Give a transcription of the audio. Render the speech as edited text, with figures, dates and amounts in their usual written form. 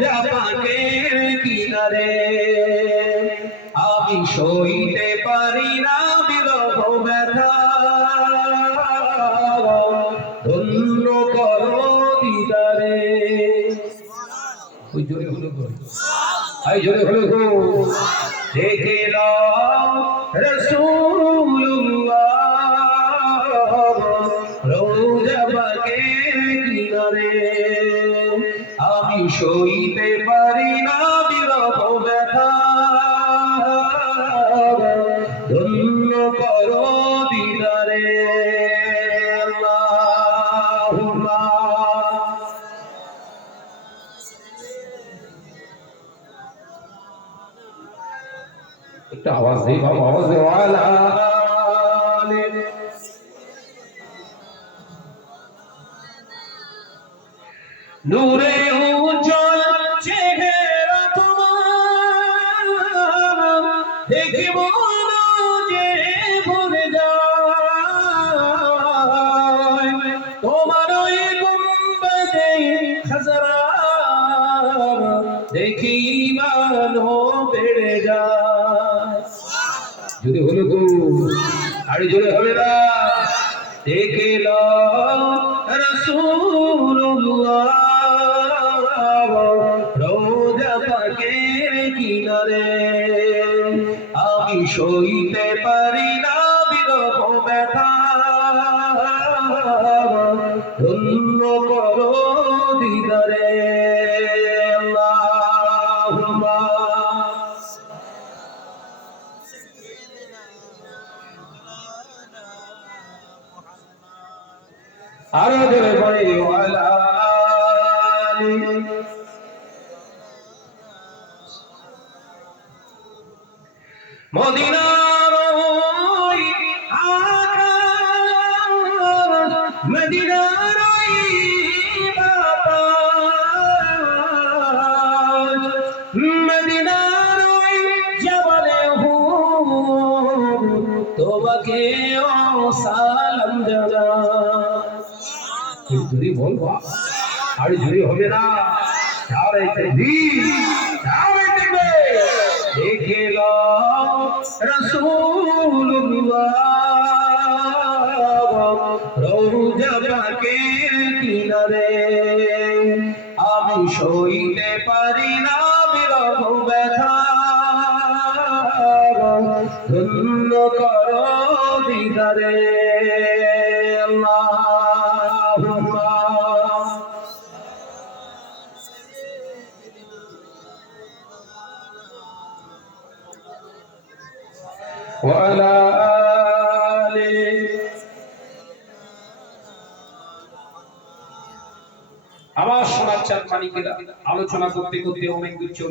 রোজা পাকের কিনারে আমি সইতে পারি না বিরহ ব্যথা ধন্য করো দিদারে ওই জোরে হলো গো আই জোরে হলো গো দেখে নাও রাসূলুল্লাহ রোজা পাকের কিনারে আমি সইতে পারি না বিরহ ব্যথা ধন্য করো দিদারে আল্লাহুম্মা একটা আওয়াজ দেই বাবা আওয়াজ দে ওয়ালা নূরে উজ্জ্বল চেহারা তোমার দেখে মন যে ভরে যায় তোমার ওই গুম্বদে খাজরা দেখি ঈমান বেড়ে যায় যদি হলো গো আর জোরে হবে না দেখে লো রাসূলুল্লাহ রোজা পাকের কিনারে আমি সইতে পারি না বিরহ ব্যথা ধন্য করো দিদারে আল্লাহুম্মা আরো জোরে বলে ওয়ালা মদিনার ওই আকাশ মদিনার ওই বাতাস মদিনার ওই জবালে হুর তোমাকে ও সালাম জানাই জুরি বলবা আর জুরি হবে না তাহলে দেখে লো রাসূলুল্লাহ রোজা পাকের কিনারে আমি সইতে পারি না বিরহ ব্যথা ধন্য করো দিদারে আল্লাহুম্মা ওয়ালা আলি আমার সোনার চাঁদ মানিকেরা আলোচনা করতে করতে অনেক দূর চলে